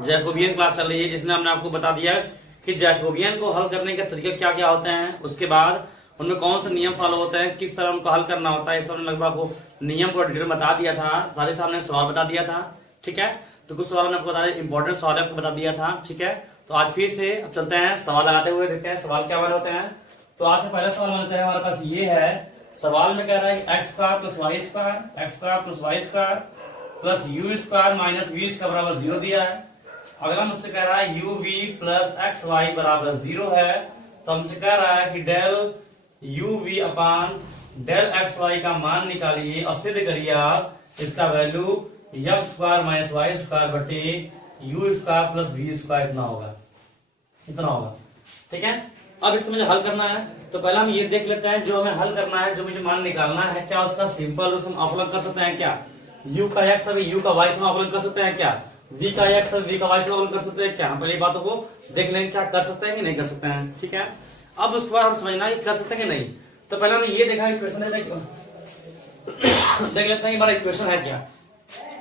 Jacobian class चल रही है, जिसमें हमने आपको बता दिया कि जैकोबियन को हल करने के तरीके क्या क्या होते हैं, उसके बाद उनमें कौन से नियम फॉलो होते हैं, किस तरह उनको हल करना होता है। इस पर हमने लगभग आपको नियम को डिटेल बता दिया था, साथ ही साथ हमने सवाल बता दिया था। ठीक है, तो कुछ सवाल हमने आपको बता दिया, इंपॉर्टेंट सवाल आपको बता दिया था। ठीक है, तो आज फिर से अब चलते हैं सवाल लगाते हुए, देखते हैं सवाल क्या वाले होते हैं। तो आज का पहला सवाल बनता है हमारे पास ये है, सवाल में कह रहा है X square plus Y square, X square plus Y square plus you square minus we square बराबर 0 दिया है। अगला मुझसे कह रहा है U V plus X Y बराबर 0 है, तो हमसे कह रहा है कि del you we upon del x Y का मान निकालिए और सिद्ध करिए आप इसका value X square minus Y square बटे U square plus V square इतना होगा, इतना होगा। ठीक है, अब इसको मुझे हल करना है, तो पहले हम ये देख लेते हैं जो हमें हल करना है, जो मुझे मान निकालना है, क्या उसका सिंपल रूप हम अवकलन कर सकते हैं क्या? u का x अभी u का y से अवकलन कर सकते हैं क्या? v का x अभी v का y से अवकलन कर सकते हैं क्या? हम पहले बातों को देख लेंगे क्या कर सकते हैं कि नहीं कर सकते हैं। ठीक है, अब उसके बाद हम समझना है कर सकते हैं कि नहीं। तो पहले हमने ये देखा इक्वेशन देख लेते हैं हमारा इक्वेशन है क्या।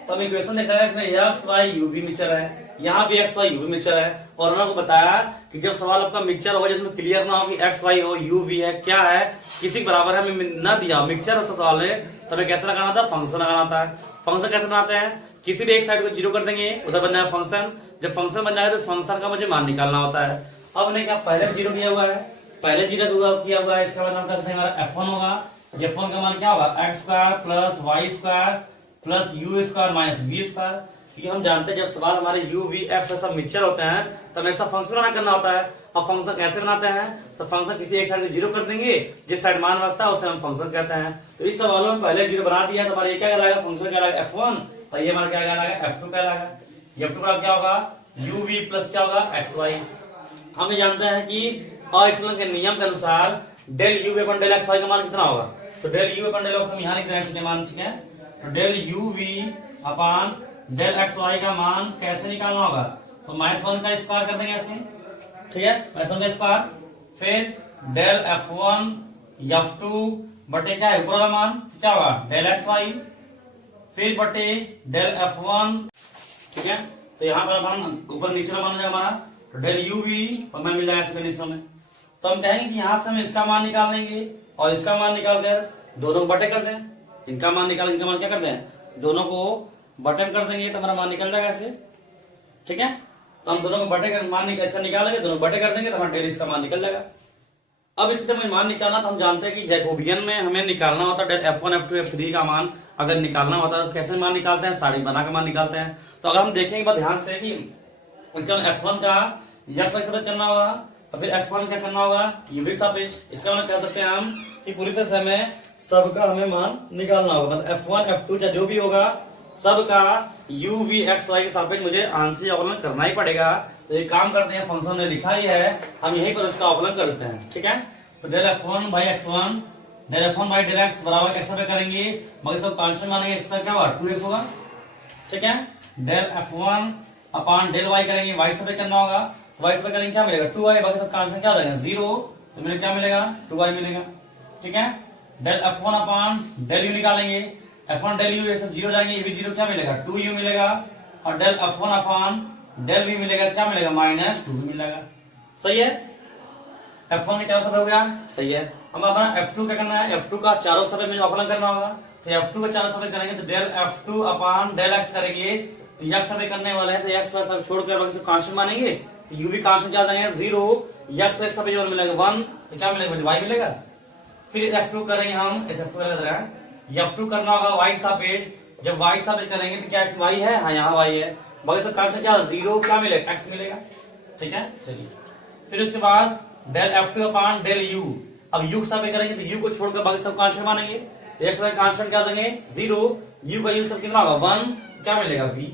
तो हम इक्वेशन देख रहे हैं, इसमें एक्स वाई यू भी मिक्सचर है, यहाँ भी एक्स वाई यू भी मिक्सचर है, और उन्होंने आपको बताया कि जब सवाल आपका मिक्सचर होगा जिसमें क्लियर ना हो कि एक्स वाई हो यू भी है क्या है, किसी के बराबर है हमें ना दिया मिक्सचर उस सवाल में, तो हमें कैसे लगाना था, फंक्शन लगाना था। फंक्शन कैसे बनाते हैं, किसी भी एक साइड को 0 कर देंगे, उधर बन जाएगा फंक्शन। जब फंक्शन बन जाएगा तो फंक्शन का मुझे मान निकालना होता है। अब हमने क्या पहले 0 किया हुआ है, पहले 0 किया हुआ है, इसका मतलब करते हैं हमारा f1 होगा। f1 का मान क्या होगा, x square plus Y square plus you square minus we square, क्योंकि हम जानते हैं जब सवाल हमारे u v x सब मिक्सचर होते हैं तो हमें ऐसा फंक्शन बना करना होता है। अब फंक्शन कैसे बनाते हैं, तो फंक्शन किसी एक साइड को 0 कर देंगे, जिस साइड मान बचता है उसे हम फंक्शन कहते हैं। तो इस सवाल में पहले 0 बना दिया तो हमारा ये क्या कहलाएगा, फंक्शन कहलाएगा f1, और ये हमारा क्या कहलाएगा f2 कहलाएगा। f2 का क्या होगा, u v प्लस क्या होगा xy। हम जानते हैं कि अवकलन के नियम के अनुसार डेल u अपन डेल xy का मान कितना होगा, तो डेल u अपन डेल x हम यहाँ लिख रहे हैं मान। ठीक है, तो del u v upon del x Y का मान कैसे निकालना होगा, तो -1 का स्क्वायर कर देंगे ऐसे। ठीक है, -1 का स्क्वायर, फिर डेल f1 f2 बटे क्या है ऊपर वाला मान क्या होगा डेल एक्स वाई, फिर बटे डेल f1। ठीक है, तो यहाँ पर मान ऊपर नीचे मान जाएगा हमारा, तो डेल u v और मैं मिल जाएगा इसमें में। तो हम कहेंगे कि यहाँ से हम इसका मान निकाल लेंगे और इसका मान निकाल कर दोनों को बटे कर दें, इनका मान निकाल इनका मान क्या कर दें, दोनों को बटे कर देंगे तो हमारा मान निकल जाएगा ऐसे। ठीक है, तो हम दोनों को बटे कर मान इसका निकालेंगे, दोनों बटे कर देंगे तो हमारा डेल इसका मान निकल जाएगा। अब इसका जब मान निकालना तो हम जानते हैं कि जैकोबियन में हमें निकालना होता है डेल f1 f2 f3 का मान अगर निकालना होता है तो कैसे मान निकालते हैं, साड़ी बना के मान निकालते हैं। तो अगर हम देखेंगे बात ध्यान से कि इसका f1 का यक्स वाई सापेक्ष करना होगा और फिर f1 क्या करना होगा u v सापेक्ष, इसका मतलब कह सकते हैं हम कि पूरी तरह से हमें सबका हमें मान निकालना होगा, मतलब f1 f2 या जो भी होगा सबका u v x y के सापेक्ष मुझे आंशिक अवकलन करना ही पड़ेगा। तो ये काम करते हैं, फंक्शन में लिखा ही है, हम यहीं पर उसका अवकलन करते हैं। ठीक है, तो del f1 by x1 del f1 by del x बराबर x पे करेंगे, मगर सब कांस्टेंट मानेंगे, x का क्या होगा 2x होगा। ठीक है, del f1 upon del y करेंगे, y से करना होगा, y से करेंगे क्या मिलेगा 2y, बाकी सब कांस्टेंट क्या हो जाएगा 0, तो मेरे क्या मिलेगा 2y मिलेगा। ठीक है, del f1 upon del u निकालेंगे, f1 डेल u ये सब 0 जाएंगे, ये भी 0 क्या मिलेगा 2u मिलेगा, और del f1 upon del v मिलेगा क्या मिलेगा -2 मिलेगा। सही है, f1 का क्या सब हो गया, सही है। अब हमारा f2 क्या करना है, f2 का चारों समय में अवकलन करना होगा, तो f2 का चारों समय करेंगे तो del f2 upon del x करेंगे, तो x समय करने वाला है तो x का सब छोड़कर बाकी सब कांस्टेंट मानेंगे, तो u भी कांस्टेंट क्या जाएगा 0, x का समय जो मिलेगा 1, तो क्या मिलेगा y मिलेगा। फिर f2 करेंगे हम, इस f2 लग रहा है f2 करना होगा y सापेक्ष, जब y सापेक्ष करेंगे तो क्या y है, हाँ यहाँ y है, बाकी सब कांस्टेंट क्या 0 क्या मिलेगा x मिलेगा। ठीक है, चलिए फिर उसके बाद del f2 upon del u, अब u के सापेक्ष करेंगे तो u को छोड़कर बाकी सब कांस्टेंट मानेंगे, तो x में कांस्टेंट क्या देंगे 0, u का u सब कितना होगा 1, क्या मिलेगा v।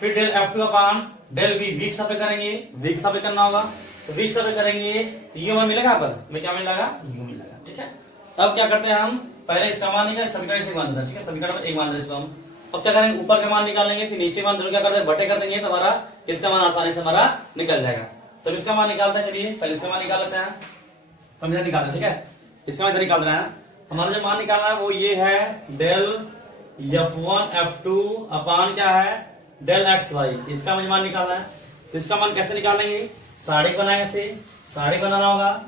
फिर del f2 upon del v, v के सापेक्ष करेंगे, v के सापेक्ष करना होगा, तो v के सापेक्ष करेंगे तो u हमें मिलेगा, पर हमें क्या मिलेगा u मिलेगा। ठीक है, अब क्या करते हैं हम पहले इसका मान निकाल समीकरण से मान लेते हैं। ठीक है, समीकरण में एक मान लेते हैं हम। अब क्या करेंगे ऊपर का मान निकालेंगे, फिर नीचे मान दोनों क्या करते हैं बटे कर देंगे, तो हमारा इसका मान आसानी से हमारा निकल जाएगा। तो इसका मान निकालते हैं, चलिए पहले इसका मान निकाल लेते हैं, तो हम इधर निकालते हैं। ठीक है, इसका मान इधर निकाल रहे हैं, हमारा जो मान निकालना है वो ये है डेल f1 f2 अपान क्या है डेल एक्स वाई, इसका मुझे मान निकालना है। तो इसका मान कैसे निकालेंगे, साड़ी बनाएंगे से, साड़ी बनाना होगा,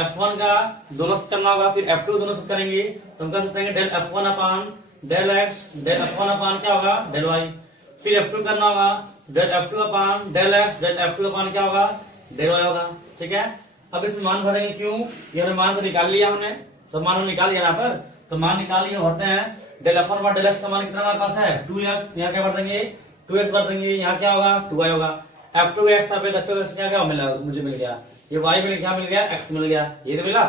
F1 का दोनों से करना होगा, फिर F2 दोनों से करेंगे तो हम कर सकते हैं del F1 upon del x, del F1 upon क्या होगा डेल वाई, फिर F2 करना होगा del F2 upon del x, del F2 upon क्या होगा डेल वाई होगा। ठीक है, अब इसमें मान भरेंगे, क्यों, ये हमने मान तो निकाल लिया, हमने सब मान निकाल लिया यहाँ पर, तो मान निकाल लिया, भरते हैं del F1 upon del x का मान कितना हमारे पास है 2x, यहाँ क्या भर देंगे 2x भर देंगे, यहाँ क्या होगा 2y होगा, F2 का x था पे F2 का क्या मिला, मुझे मिल गया ये y मिल गया, मिल गया x मिल गया, ये तो मिला।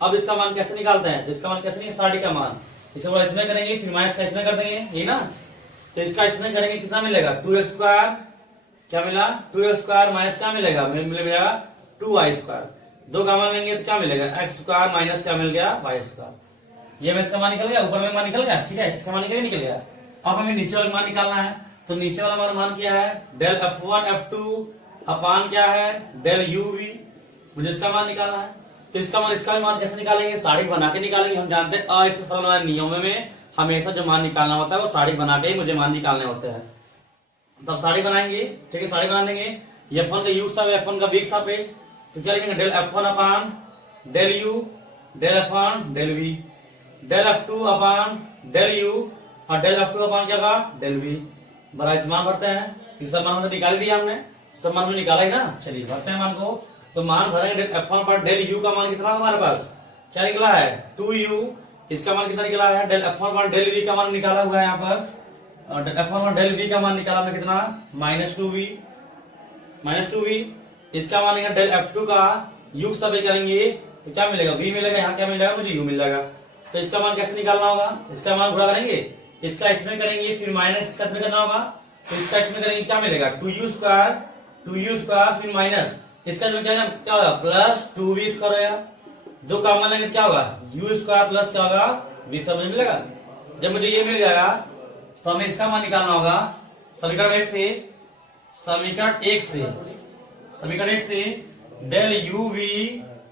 अब इसका मान कैसे निकालते हैं, तो इसका मान कैसे नहीं, साड़ी का मान इसे बड़ा इसमें करेंगे, फिर माइनस का इसमें कर देंगे, यही ना, तो इसका इसमें करेंगे कितना मिलेगा 2x स्क्वायर, क्या मिला 2x स्क्वायर माइनस क्या मिलेगा, मिलेगा 2y स्क्वायर, दो का मान लेंगे तो क्या मिलेगा x स्क्वायर माइनस क्या मिल गया y स्क्वायर, ये में इसका मान निकल गया, ऊपर में मान निकल गया, ठीक है, इसका मान निकल गया। अब हमें नीचे वाला मान निकालना है, तो नीचे वाला हमारा मान क्या है डेल F1 F2 अपान क्या है डेल uv, मुझे इसका मान निकालना है। तो इसका मान, इसका भी मान कैसे निकालेंगे, साड़ी बना के निकालेंगे। हम जानते हैं असफल वाले नियमों में हमेशा जो मान निकालना होता है वो साड़ी बना के ही मुझे मान निकालने होते हैं। तब साड़ी बनाएंगे, ठीक है, साड़ी बना देंगे, F1 का u सब F1 का v सापेक्ष, तो क्या लिखेंगे del F1 upon del u del F1 del v, del F2 upon del u और डेल F2 अपान क्या होगा डेल v, बड़ा इस मान भरते हैं, ये सब मान तो निकाल दिया हमने, सब मान में निकाला ही ना, चलिए भरते हैं मान को। तो मान भरेंगे डेल F1 पर डेल u का मान कितना होगा हमारे पास, क्या निकला है 2u, इसका मान कितना निकला है डेल F1 पर डेल v का मान निकाला हुआ है यहाँ पर, F1 पर डेल v का मान निकाला हमने कितना -2v, -2v, इसका मान है डेल F2 का u सब करेंगे तो क्या मिलेगा v मिलेगा, यहाँ क्या मिल जाएगा मुझे u मिल जाएगा। तो इसका मान कैसे निकालना होगा, इसका मान गुणा करेंगे, इसका इसमें करेंगे, फिर माइनस इसका इसमें करना होगा, तो इसका इसमें करेंगे क्या मिलेगा 2u स्क्वायर फिर माइनस इसका जो क्या होगा प्लस 2v स्क्वायर होगा, जो कॉमन लेंगे क्या होगा u स्क्वायर प्लस क्या होगा v सब मिलेगा। जब मुझे ये मिल जाएगा तो हमें इसका मान निकालना होगा समीकरण 1 से, समीकरण 1 से del uv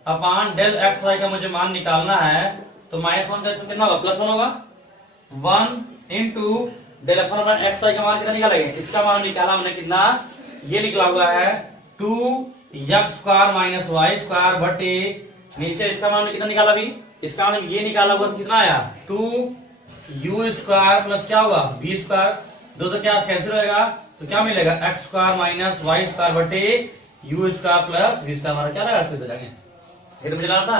upon del xy का मुझे मान निकालना है, तो -1 का इसमें कितना होगा +1 होगा, 1 इंटू डेल F1 अपान xy का मान कितना निकालेंगे, इसका मान निकाला हमने कितना, ये निकला हुआ है 2x square minus y square बटे नीचे इसका मान कितना निकाला अभी, इसका मान ये निकाला हुआ तो कितना आया 2u स्क्वायर प्लस क्या होगा v स्क्वायर, दो तो क्या कैंसिल होगा तो क्या मिलेगा x square minus y square बटे u square plus v square, हमारा क्या लगा सिद्ध हो जाएंगे, ये तो मुझे जाना था,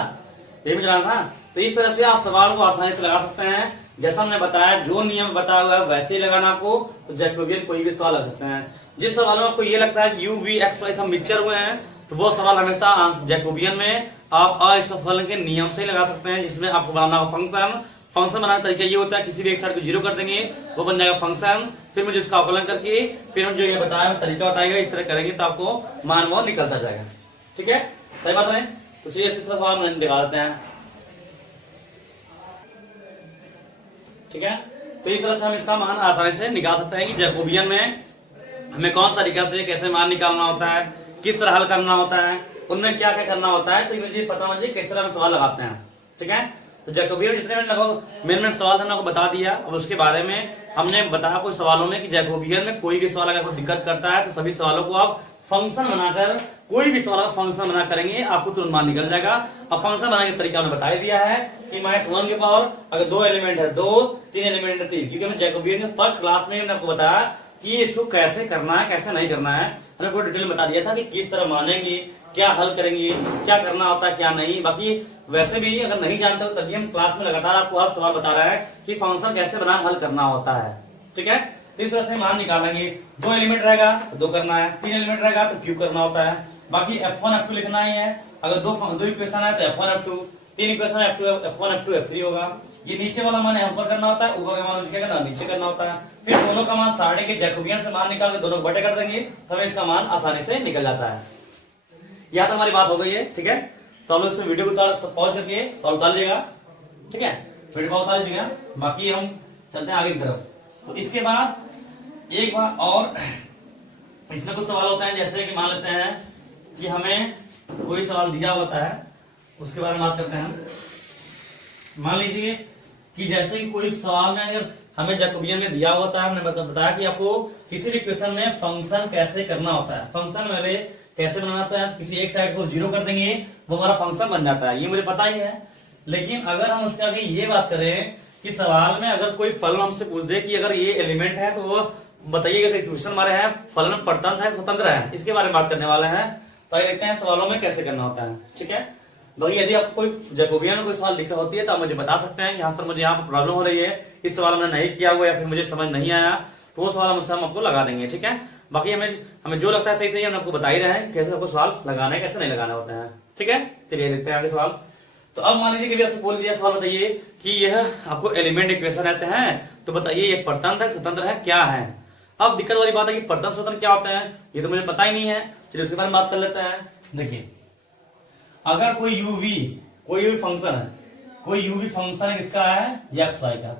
ये मुझे जाना था। तो इस तरह से आप सवाल को आसानी से लगा सकते हैं, जैसा हमने बताया जो नियम बताया हुआ है वैसे ही लगाना आपको, तो जैकोबियन कोई भी सवाल लग सकते हैं। जिस सवाल में आपको ये लगता है कि u v x y सब मिक्सचर हुए हैं तो वो सवाल हमेशा जैकोबियन में आप असफल के नियम से लगा सकते हैं, जिसमें आपको बनाना होगा फंक्शन। फंक्शन बनाने का तरीका ये होता है किसी भी एक साइड को जीरो कर देंगे वो बन जाएगा फंक्शन, फिर मुझे उसका अवकलन करके फिर हम जो ये बताया तरीका बताएगा इस तरह करेंगे तो आपको मान वो निकलता जाएगा। ठीक है, सही बात है। तो चलिए इस तरह सवाल हम दिखा देते हैं। ठीक है, तो इस तरह से हम इसका मान आसानी से निकाल सकते हैं कि जैकोबियन में हमें कौन सा तरीका से कैसे मान निकालना होता है, किस तरह हल करना होता है, उनमें क्या क्या करना होता है, तो मुझे पता होना चाहिए किस तरह हम सवाल लगाते हैं। ठीक है, तो जैकोबियन जितने मैंने लगभग मेन सवाल हमने आपको बता दिया। अब उसके बारे में हमने बताया कुछ सवालों में कि जैकोबियन में कोई भी सवाल अगर कोई दिक्कत करता है तो सभी सवालों को आप फंक्शन बनाकर, कोई भी सवाल फंक्शन बना करेंगे आपको तुरंत मान निकल जाएगा। अब फंक्शन बनाने का तरीका हमने बता दिया है कि -1 के पावर अगर 2 एलिमेंट है 2, 3 एलिमेंट है 3, क्योंकि हमने जैकोबियन के फर्स्ट क्लास में हमने आपको बताया कि इसको कैसे करना है कैसे नहीं करना है, हमने पूरी डिटेल बता दिया था कि किस तरह मानेंगे, क्या हल करेंगे, क्या करना होता है क्या नहीं। बाकी वैसे भी अगर नहीं जानते हो तभी हम क्लास में लगातार आपको हर सवाल बता रहा है कि फंक्शन कैसे बना हल करना होता है। ठीक है, तो इस तरह से मान निकालेंगे। 2 एलिमेंट रहेगा तो 2 करना है, 3 एलिमेंट रहेगा तो क्यूब करना होता है। बाकी F1 F2 लिखना ही है। अगर दो इक्वेशन है तो F1 F2, 3 equation F1 F2 F3 होगा। ये नीचे वाला मान है ऊपर करना होता है, ऊपर का मान क्या करना नीचे करना होता है। फिर दोनों का मान सारणी के जैकोबियन से मान निकाल के दोनों बटे कर देंगे तो हमें इसका मान आसानी से निकल जाता है। यहाँ तक हमारी बात हो गई है। ठीक है, तो हम लोग इसमें वीडियो को पॉज करके सॉल्व कर लीजिएगा। ठीक है, वीडियो पॉज कर लीजिएगा। बाकी हम चलते हैं आगे की तरफ। तो इसके बाद एक बार और इसमें कुछ सवाल होता है, जैसे कि मान लेते हैं कि हमें कोई सवाल दिया होता है, उसके बारे में बात करते हैं। मान लीजिए कि जैसे कि कोई सवाल में अगर हमें जैकोबियन में दिया होता है, हमने बताया कि आपको किसी भी क्वेश्चन में फंक्शन कैसे करना होता है। फंक्शन मेरे कैसे बनाना होता है, किसी एक साइड को जीरो कर देंगे वो हमारा फंक्शन बन जाता है, ये मुझे पता ही है। लेकिन अगर हम उसके आगे ये बात करें कि सवाल में अगर कोई फलन हमसे पूछ दे कि अगर ये एलिमेंट है तो वो बताइएगा कि क्वेश्चन हमारे है फलन परतंत्र है स्वतंत्र है, इसके बारे में बात करने वाले हैं। तो आइए देखते हैं सवालों में कैसे करना होता है। ठीक है भाई, यदि आपको कोई जैकोबियन में कोई सवाल लिखा होती है तो आप मुझे बता सकते हैं कि हाँ सर मुझे यहाँ पर प्रॉब्लम हो रही है, इस सवाल में नहीं किया हुआ या फिर मुझे समझ नहीं आया, तो वो सवाल हम आपको लगा देंगे। ठीक है, बाकी हमें जो लगता है सही हम आपको बता ही रहे हैं कैसे आपको सवाल लगाना है कैसे नहीं लगाना होता है। ठीक है, चलिए देखते हैं आगे सवाल। तो अब मान लीजिए कि आपसे बोल दिया सवाल, बताइए कि यह आपको एलिमेंट इक्वेशन ऐसे हैं, तो बताइए ये परतंत्र है स्वतंत्र है क्या है। अब दिक्कत वाली बात है कि परतंत्र स्वतंत्र क्या होता है, ये तो मुझे पता ही नहीं है। चलिए उसके बारे में बात कर लेते हैं। देखिए अगर कोई यूवी फंक्शन है, कोई यूवी फंक्शन किसका है एक्स वाई का,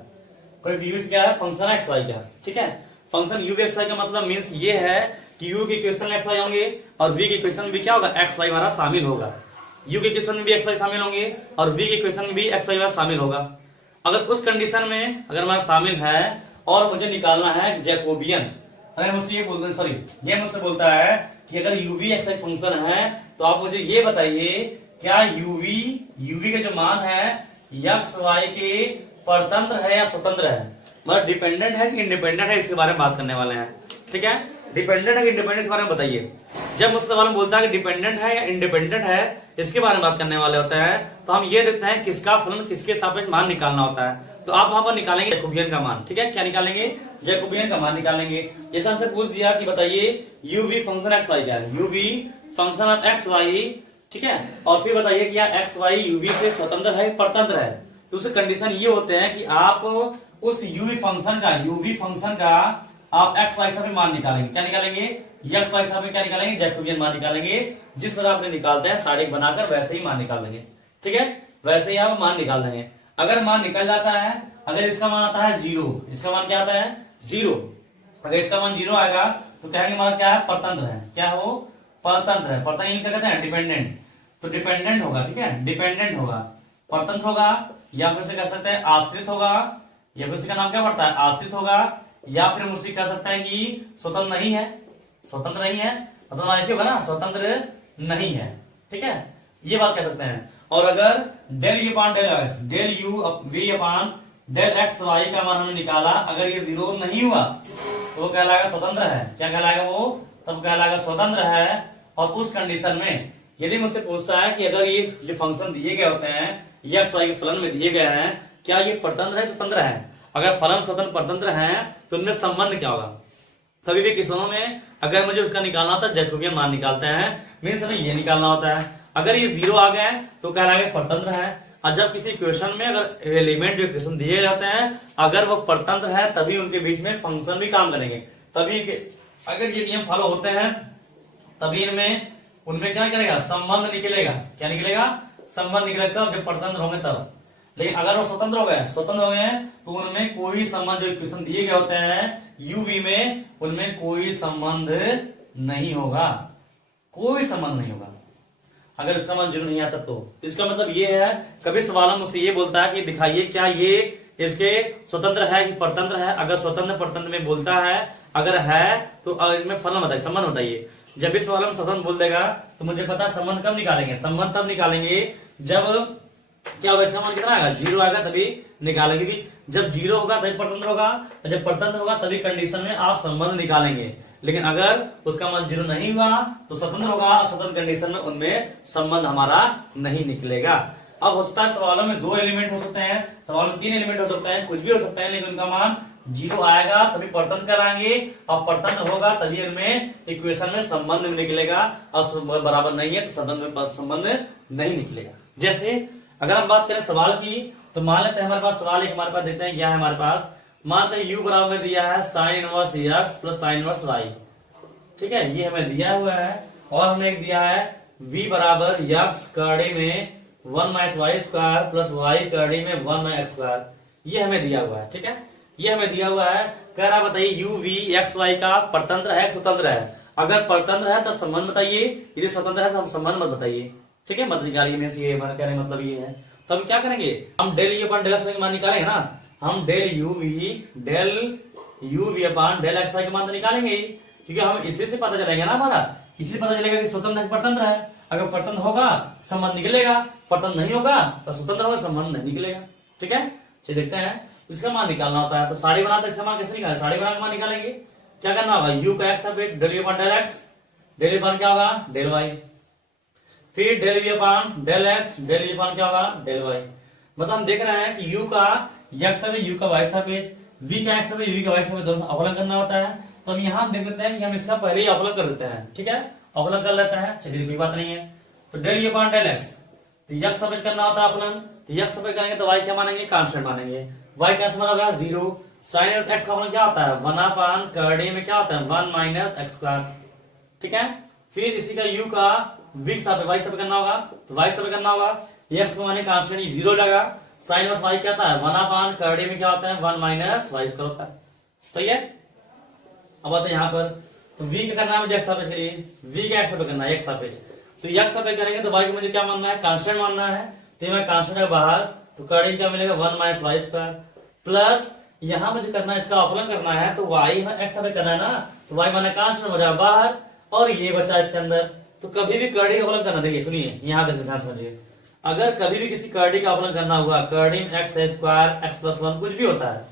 कोई यूवी क्या है फंक्शन एक्स वाई का। ठीक है, फंक्शन यूवी एक्स वाई का मतलब मीन्स ये है कि यू के इक्वेशन एक्स वाई होंगे और वी के इक्वेशन में भी क्या होगा एक्स वाई हमारा शामिल होगा। यू के इक्वेशन में भी एक्स वाई शामिल होंगे और वी के इक्वेशन में भी एक्स वाई शामिल होगा। अगर उस कंडीशन में अगर हमारा शामिल है और मुझे निकालना है जैकोबियन, अरे मुझसे ये बोलते हैं सॉरी ये मुझसे बोलता है कि अगर यूवी एक्स वाई फंक्शन है तो आप मुझे ये बताइए क्या यूवी का जो मान है एक्स वाई के परतंत्र है या स्वतंत्र है, मतलब डिपेंडेंट है कि इंडिपेंडेंट है, इसके बारे में बात करने वाले हैं। ठीक है, डिपेंडेंट है कि इंडिपेंडेंट के बारे में बताइए। जब मुझसे सवाल में बोलता है कि डिपेंडेंट है या इंडिपेंडेंट है, इसके बारे में बात करने वाले होते हैं, तो हम ये देखते हैं किसका फलन किसके सापेक्ष मान निकालना होता है। तो आप वहां पर निकालेंगे जैकोबियन का मान। ठीक है, क्या निकालेंगे जैकोबियन का मान निकालेंगे। जैसे हमसे पूछ दिया कि बताइए यूवी फंक्शन एक्स वाई क्या है, u v function of x y. ठीक है, और फिर बताइए क्या एक्स वाई यूवी से स्वतंत्र है परतंत्र है। तो उसके कंडीशन ये होते हैं कि आप उस यूवी फंक्शन का आप एक्स वाई से मान निकालेंगे। क्या निकालेंगे एक्स वाई से क्या निकालेंगे जैकोबियन मान निकालेंगे। जिस तरह आपने निकालते हैं साइड बनाकर वैसे ही मान निकाल देंगे। ठीक है, वैसे ही आप मान निकाल देंगे। अगर मान निकल जाता है, अगर इसका मान आता है जीरो, इसका मान क्या आता है जीरो, अगर इसका मान जीरो आएगा तो कहेंगे हमारा क्या है परतंत्र है। क्या हो परतंत्र है, परतंत्र क्या कहते हैं डिपेंडेंट, तो डिपेंडेंट होगा। ठीक है, डिपेंडेंट होगा, परतंत्र होगा, या फिर से कह सकते हैं आश्रित होगा, या फिर इसका नाम क्या पड़ता है आश्रित होगा, या फिर मुझसे कह सकते हैं कि स्वतंत्र नहीं है, स्वतंत्र नहीं है मतलब ऐसे होगा ना स्वतंत्र नहीं है। ठीक है, ये बात कह सकते हैं। और अगर del u upon del you we upon del x Y का मान हमने निकाला, अगर ये जीरो नहीं हुआ तो वो कहलाएगा स्वतंत्र है। क्या कहलाएगा वो, तब कहलाएगा स्वतंत्र है। और उस कंडीशन में यदि मुझसे पूछता है कि अगर ये जो फंक्शन दिए गए होते हैं एक्स वाई के फलन में दिए गए हैं, क्या ये परतंत्र है स्वतंत्र है, अगर फलन स्वतंत्र परतंत्र है तो उनमें संबंध क्या होगा। कभी भी किस्सों में अगर मुझे उसका निकालना होता है जैकोबियन मान निकालते हैं, मीन्स हमें ये निकालना होता है। अगर ये जीरो आ गए तो कहलाएगा परतंत्र है। और जब किसी इक्वेशन में अगर एलिमेंट इक्वेशन दिए जाते हैं अगर वो परतंत्र है तभी उनके बीच में फंक्शन भी काम करेंगे, तभी अगर ये नियम फॉलो होते हैं तभी इनमें उनमें क्या करेगा संबंध निकलेगा। क्या निकलेगा संबंध निकलेगा जब परतंत्र होंगे तब। लेकिन अगर वो स्वतंत्र हो गए तो उनमें कोई संबंध, जो इक्वेशन दिए गए होते हैं यूवी में उनमें कोई संबंध नहीं होगा, कोई संबंध नहीं होगा अगर उसका मान जीरो नहीं आता तो। इसका मतलब ये है कभी सवाल मुझसे ये बोलता है कि दिखाइए क्या ये इसके स्वतंत्र है कि परतंत्र है, अगर स्वतंत्र परतंत्र में बोलता है अगर है तो इसमें फलन बताइए संबंध बताइए। जब इस सवाल में संबंध बोल देगा तो मुझे पता संबंध कब निकालेंगे, संबंध तब निकालेंगे जब क्या होगा इसका मान कितना आएगा जीरो आएगा तभी निकालेंगे। क्योंकि जब जीरो होगा तभी परतंत्र होगा और जब परतंत्र होगा तभी कंडीशन में आप संबंध निकालेंगे। लेकिन अगर उसका मान जीरो नहीं हुआ तो स्वतंत्र होगा, स्वतंत्र कंडीशन में उनमें संबंध हमारा नहीं निकलेगा। अब हो सकता है सवालों में दो एलिमेंट हो सकते हैं, सवालों में तीन एलिमेंट हो सकते हैं, कुछ भी हो सकता है, लेकिन उनका मान जीरो आएगा तभी परतंत्र कराएंगे और परतंत्र होगा तभी इनमें इक्वेशन में संबंध निकलेगा और बराबर नहीं है तो संबंध नहीं निकलेगा। जैसे अगर हम बात करें सवाल की तो मान लेते हैं हमारे पास सवाल एक हमारे पास देखते हैं क्या है हमारे पास। मान लेते हैं u बराबर में दिया है sine inverse x plus sine inverse y. ठीक है, ये हमें दिया हुआ है। और हमें एक दिया है v बराबर एक्स कड़ी में 1 minus Y square plus y कड़ी में 1 माइनस एक्स स्क्वायर, ये हमें दिया हुआ है। ठीक है, ये हमें दिया हुआ है। कह रहा बताइए यू वी एक्स वाई का परतंत्र है स्वतंत्र है, अगर परतंत्र है तब संबंध बताइए, यदि स्वतंत्र है तो हम संबंध मत बताइए। ठीक है, मत निकालिए में से ये हमारा कहने मतलब ये है। तो हम क्या करेंगे हम del u upon del x Y का मान निकालेंगे ना, हम del upon del x Y का मान तो निकालेंगे ही, क्योंकि हम इसी से पता चलेगा ना हमारा, इसी पता चलेगा कि स्वतंत्र है परतंत्र है। अगर परतंत्र होगा संबंध निकलेगा, परतंत्र नहीं होगा तो स्वतंत्र होगा संबंध नहीं निकलेगा। ठीक है, चलिए देखते हैं इसका मान निकालना होता है। तो साड़ी बनाते इसका मान कैसे निकालें, साड़ी बना के मान निकालेंगे। क्या करना होगा, u का x सापेक्ष del u upon del x, del u upon क्या होगा डेल y, फिर del v upon del x, del u upon क्या होगा डेल y। मतलब हम देख रहे हैं कि u का x सापेक्ष u का y सापेक्ष, v का x सापेक्ष v का y सापेक्ष दोनों अवकलन करना होता है। तो हम यहाँ देख लेते हैं कि हम इसका पहले ही अवकलन कर देते हैं। ठीक है, अवकलन कर लेते हैं, चलिए कोई बात नहीं है। तो del u upon del x, तो x सापेक्ष करना होता है अवकलन, तो x सापेक्ष करेंगे तो y क्या मानेंगे कांस्टेंट मानेंगे, y कांस्टेंट होगा 0। साइन x का अवकलन क्या होता है 1 अपान कर्डी में क्या होता है 1 माइनस एक्स स्क्वायर। ठीक है, फिर इसी का u का v सापेक्ष y सापेक्ष करना होगा, तो y सापेक्ष करना होगा, x को माने कांस्टेंट 0 लगा, साइन वर्स y क्या होता है 1 अपान कर्डी में क्या होता है 1 माइनस y स्क्वायर होता है। सही है, अब आते हैं यहाँ पर, तो v क्या करना है मुझे x सापेक्ष के लिए, v का x सापेक्ष करना है x सापेक्ष, तो x सापेक्ष करेंगे तो y को मुझे क्या मानना है कांस्टेंट मानना है। तो मैं कांस्टेंट है बाहर, तो कर्डी में क्या मिलेगा 1 माइनस y स्क्वायर, प्लस यहाँ मुझे करना है इसका अवकलन करना है, तो y x सापेक्ष करना है ना, तो y माने कांस्टेंट हो जाएगा बाहर और ये बचा इसके अंदर। तो कभी भी कर्डी का अवकलन करना, देखिए सुनिए यहाँ देखिए ध्यान समझिए, अगर कभी भी किसी कर्डी का अवकलन करना हुआ, कर्डी में x स्क्वायर x प्लस 1 कुछ भी होता है,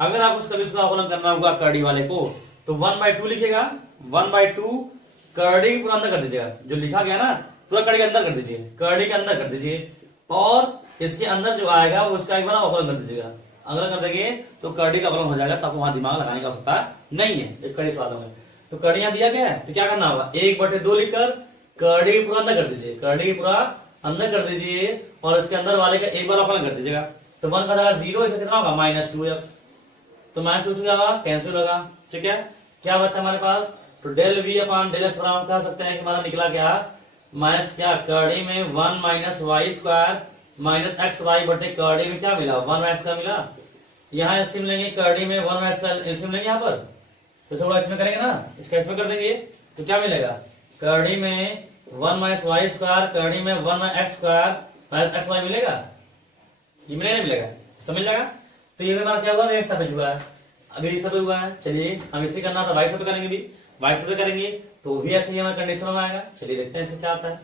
अगर आप कभी उसका अवकलन करना होगा कर्डी वाले को, तो 1/2 लिखेगा, 1/2 कर्डी पूरा अंदर कर दीजिएगा, जो लिखा गया ना पूरा कर्डी के अंदर कर दीजिए, कर्डी के अंदर कर दीजिए, और इसके अंदर जो आएगा वो उसका एक बार अवकलन कर दीजिएगा। अगर कर देंगे तो कर्डी का अवकलन हो जाएगा, तो आपको वहां दिमाग लगाने की आवश्यकता नहीं है एक कर्डी सवालों में। तो कर्डी यहाँ दिया गया है, तो क्या करना होगा 1/2 लिखकर कर्डी पूरा अंदर कर दीजिए, कर्डी पूरा अंदर कर दीजिए, और इसके अंदर वाले का एक बार अवकलन कर दीजिएगा। तो 1 का जाएगा 0, इसका कितना होगा -2x, तो -2 से क्या होगा कैंसिल होगा। ठीक है, क्या बचा हमारे पास, तो del v upon del x बराबर कह सकते हैं कि हमारा निकला क्या माइनस क्या कर्डी में 1 minus Y square minus x Y बटे कर्डी में क्या मिला 1 x का मिला। यहाँ एलसीएम लेंगे, कर्डी में 1 x का एलसीएम लेंगे यहाँ पर, तो थोड़ा इसमें करेंगे ना, इसका इसमें कर देंगे, तो क्या मिलेगा कर्डी में 1 माइनस वाई स्क्वायर, कर्डी में 1 minus x square minus x y मिलेगा, ये मिलेगा नहीं मिलेगा, समझ जाएगा। तो ये हमारा क्या हुआ एक सापेक्ष हुआ है, अभी एक सापेक्ष हुआ है। चलिए हम इसे करना था y सापेक्ष करेंगे, भी y सापेक्ष करेंगे तो भी ऐसे ही हमारा कंडीशन में आएगा। चलिए देखते हैं इससे क्या आता है,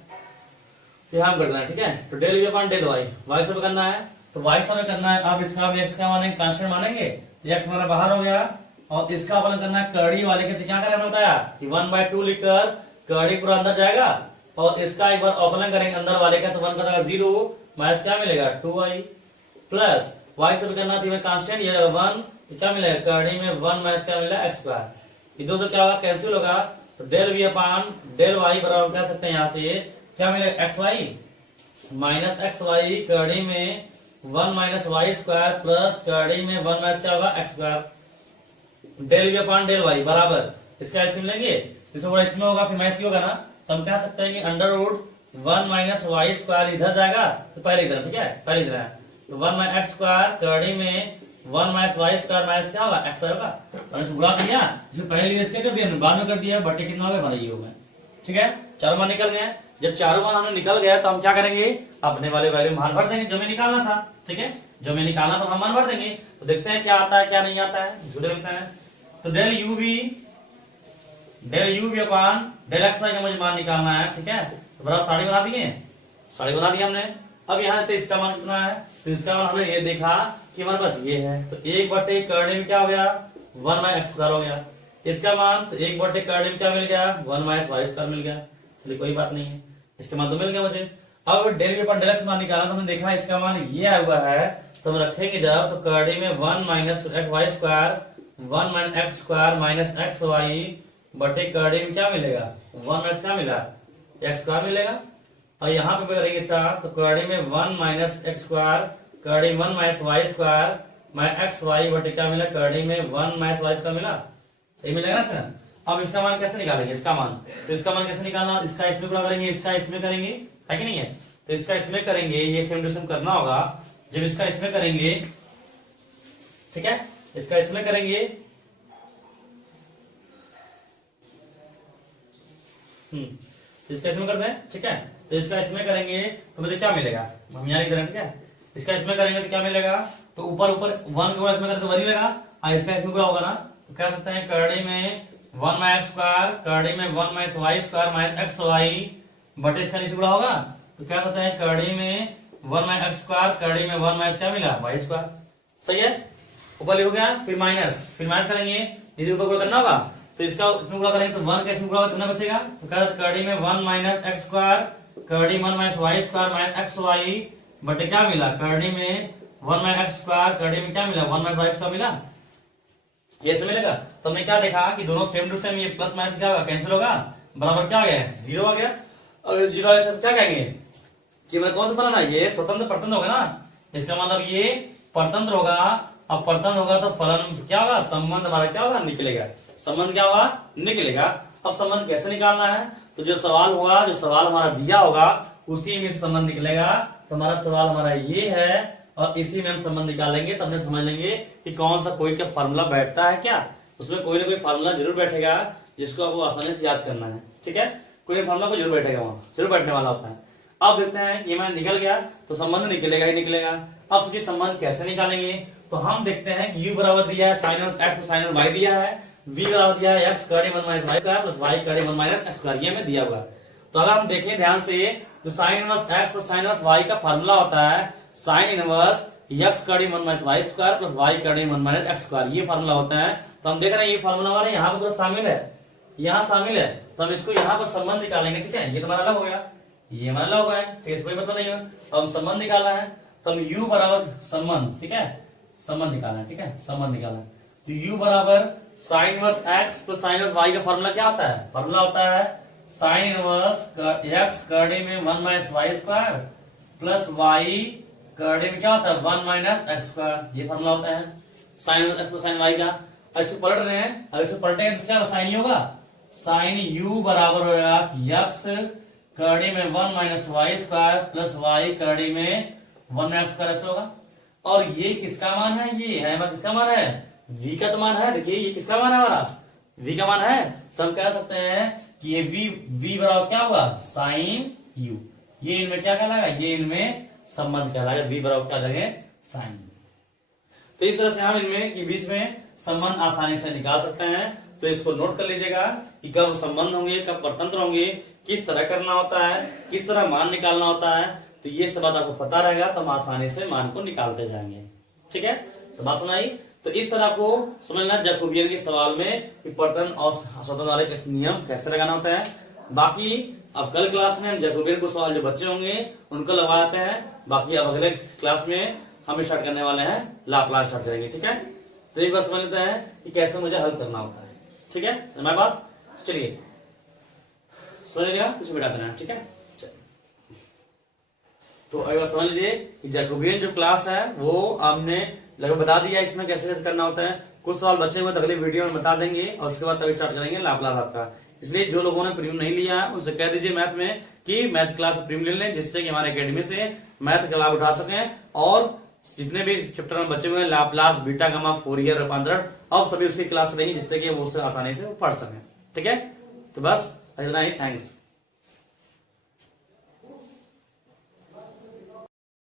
तो यहाँ करना है। ठीक है, तो del v upon del y, y सापेक्ष करना है, तो y सापेक्ष करना है। अब इसका भी x का मानेंगे कांस्टेंट मानेंगे, तो x हमारा बाहर हो गया, और इसका अवकलन करना है कर्डी वाले के, तो क्या करें हमने बताया कि 1/2 लिखकर कर्डी पूरा अंदर जाएगा, और इसका एक बार अवकलन करेंगे अंदर वाले का, तो 1 का जाएगा 0 माइनस क्या मिलेगा 2y, प्लस y से भी करना थी कांस्टेंट, ये 1, तो क्या मिलेगा कर्डी में 1 माइनस क्या मिलेगा एक्स स्क्वायर, ये दो तो क्या होगा कैंसिल होगा, तो del v upon del y बराबर कह सकते हैं यहाँ से क्या मिलेगा x y minus x y कर्डी में 1 माइनस वाई स्क्वायर प्लस कर्डी में 1 माइनस क्या होगा x square, del v upon del y बराबर इसका एलसीएम लेंगे, इसमें इसमें होगा फिर माइनस होगा ना, तो हम कह सकते हैं कि under root 1 minus Y square इधर जाएगा, तो पहले इधर, ठीक है पहले इधर है, तो 1 माइनस एक्स स्क्वायर कर्डी में 1 माइनस वाई स्क्वायर माइनस क्या होगा एक्स होगा, और इसको बुला दिया, जिसमें पहले इसके कर दिया बाद में कर दिया, बटे कितना हो गया बनाइए होगा। ठीक है, चारों मान निकल गए। जब चारों मान हमें निकल गया तो हम क्या करेंगे अपने वाले वैल्यू मान भर देंगे, जो हमें निकालना था। ठीक है, जो हमें निकालना था हम मान भर देंगे, तो देखते हैं क्या आता है क्या नहीं आता है, झूठे लिखते हैं। तो del you we upon del x Y का मुझे मान निकालना है। ठीक है, तो बराबर साड़ी बना दिए, साड़ी बना दिया हमने। अब यहाँ तो इसका मान कितना है, तो इसका मान हमने ये देखा कि हमारे पास ये है, तो 1/कर्डी में क्या हो गया 1 माइनस एक्स स्क्वायर हो गया, इसका मान तो 1/कर्डी में क्या मिल गया 1 माइनस वाई स्क्वायर मिल गया। चलिए कोई बात नहीं है, इसका मान तो मिल गया मुझे। अब डेल वी डेल एक्स मान निकाला, तो हमने देखा इसका मान ये आया हुआ है, तो हम रखेंगे जब, तो कर्डी में 1 minus Y square 1 minus x square minus x Y बटे कर्डी में क्या मिलेगा 1 माइनस क्या मिला एक्स स्क्वायर मिलेगा, और यहाँ पे करेंगे इसका, तो कर्डी में 1 माइनस एक्स स्क्वायर कर्डी 1 minus Y square minus x Y बटे क्या मिला कर्डी में 1 माइनस वाई स्क्वायर मिला, सही मिलेगा ना सर। अब इसका मान कैसे निकालेंगे, इसका मान, तो इसका मान कैसे निकालना, इसका इसमें गुणा करेंगे, इसका इसमें करेंगे, है कि नहीं है, तो इसका इसमें करेंगे, ये सेम टू सेम करना होगा। जब इसका इसमें करेंगे, ठीक है, इसका इसमें करेंगे, इसका इसमें करते हैं। ठीक है, तो इसका इसमें करेंगे तो मुझे क्या मिलेगा, हम यहाँ लिख रहे हैं। ठीक है, इसका इसमें करेंगे तो क्या मिलेगा, तो ऊपर ऊपर 1 को इसमें करें तो 1 मिलेगा, और इसका इसमें क्या होगा ना, तो कह सकते हैं करड़ी में 1 माइनस स्क्वायर, करड़ी में 1 minus Y square minus x Y बटे इसका नीचे गुणा होगा, तो क्या कहते हैं करड़ी में 1 माइनस एक्स स्क्वायर, करड़ी में 1 माइनस क्या मिला वाई स्क्वायर। सही है, ऊपर हो गया, फिर माइनस करेंगे, नीचे ऊपर गुणा करना होगा, तो इसका इसमें गुणा करेंगे तो 1 का इसमें गुणा होगा कितना बचेगा, तो क्या करड़ी में 1 माइनस एक्स स्क्वायर, करड़ी 1 minus Y square minus x Y बटे क्या मिला, करड़ी में 1 माइनस एक्स स्क्वायर, करड़ी में क्या मिला 1 माइनस वाई स्क्वायर मिला, ये से मिलेगा। तो हमने क्या देखा कि दोनों सेम टू सेम, ये प्लस माइनस क्या होगा कैंसिल होगा, बराबर क्या आ गया 0 आ गया। अगर 0 आ गया तो क्या कहेंगे कि मैं कौन सा फलन है, ये स्वतंत्र परतंत्र होगा ना, इसका मतलब ये परतंत्र होगा। अब परतंत्र होगा तो फलन क्या होगा, संबंध हमारा क्या होगा निकलेगा, संबंध क्या होगा निकलेगा। अब संबंध कैसे निकालना है, तो जो सवाल होगा, जो सवाल हमारा दिया होगा उसी में से संबंध निकलेगा। तो हमारा सवाल हमारा ये है और इसी में हम संबंध निकालेंगे, तब हम समझ लेंगे कि कौन सा कोई का फार्मूला बैठता है क्या, उसमें कोई ना कोई फार्मूला जरूर बैठेगा जिसको आपको आसानी से याद करना है। ठीक है, कोई फार्मूला को जरूर बैठेगा, वहां जरूर बैठने वाला होता है। अब देखते हैं कि मैं निकल गया तो संबंध निकलेगा ही निकलेगा। अब सोचिए संबंध कैसे निकालेंगे, तो हम देखते हैं कि u बराबर दिया है sin inverse x sin inverse y दिया है, v बराबर दिया है x करड़ी 1 minus y square plus y करड़ी 1 minus x square, ये हमें दिया हुआ है। तो अगर हम देखें ध्यान से, तो sin inverse x plus sin inverse y का फार्मूला होता है sin inverse x करड़ी 1 minus y square plus y करड़ी 1 minus x square, ये फार्मूला होता है। तो हम देख रहे हैं ये फार्मूला हमारे यहाँ पर शामिल है, यहाँ शामिल है, तो हम इसको यहाँ पर संबंध निकालेंगे। ठीक है, ये तो हमारा अलग हो गया, ये हमारा अलग हो गया, तो इसको कोई मतलब नहीं है। तो हम संबंध निकालना है, तो हम u बराबर संबंध, ठीक है संबंध निकालना है, ठीक है संबंध निकालना है। तो u बराबर sine inverse x plus sine inverse y का फार्मूला क्या होता है, फार्मूला होता है साइन इनवर्स x करड़ी में 1 minus y square plus y करड़ी में क्या होता है 1 माइनस x स्क्वायर, ये फार्मूला होता है sine inverse x plus sign y का। अब इसको पलट रहे हैं, अगर इसको पलटेंगे तो क्या साइन ही होगा, साइन u बराबर होगा x करड़ी में 1 minus Y square plus y करड़ी में 1 माइनस स्क्वायर ऐसा होगा। और ये किसका मान है, ये है हमारा किसका मान है, v का तो मान है। देखिए ये किसका मान है, हमारा v का मान है, तो हम कह सकते हैं कि ये v बराबर क्या होगा साइन u, ये इनमें क्या कहलाएगा, ये इनमें संबंध कहलाएगा, v बराबर क्या करेंगे साइन। तो इस तरह से हम इनमें के बीच में संबंध आसानी से निकाल सकते हैं। तो इसको नोट कर लीजिएगा कि कब संबंध होंगे, कब परतंत्र होंगे, किस तरह करना होता है, किस तरह मान निकालना होता है। तो ये सब बात आपको पता रहेगा तो हम आसानी से मान को निकालते जाएंगे। ठीक है, तो बात सुनाई। तो इस तरह आपको समझना जैकोबियन के सवाल में कि परतंत्र और स्वतंत्र वाले नियम कैसे लगाना होता है। बाकी अब कल क्लास में हम जैकोबियन को सवाल जो बच्चे होंगे उनको लगवाते हैं। बाकी अब अगले क्लास में हम स्टार्ट करने वाले हैं लाप्लास स्टार्ट करेंगे। ठीक है, तो एक बार समझ लेते हैं कि कैसे मुझे हल करना होता है। ठीक है, हमारी बात चलिए समझ गया, कुछ मिटा देना है। ठीक है, तो एक बार समझ लीजिए कि जैकोबियन जो क्लास है वो हमने लगभग बता दिया इसमें कैसे कैसे करना होता है। कुछ सवाल बचे हुए तो अगले वीडियो में बता देंगे और उसके बाद तभी स्टार्ट करेंगे लाप्लास आपका। इसलिए जो लोगों ने प्रीमियम नहीं लिया है उनसे कह दीजिए मैथ में कि मैथ क्लास प्रीमियम ले लें, जिससे कि हमारे एकेडमी से मैथ का लाभ उठा सकें। और जितने भी चैप्टर में बचे हुए हैं लाप्लास, बीटा गामा, फोरियर, रूपांतरण, अब सभी उसकी क्लास रहेंगी जिससे कि वो उसे आसानी से पढ़ सकें। ठीक है, तो बस इतना ही, थैंक्स।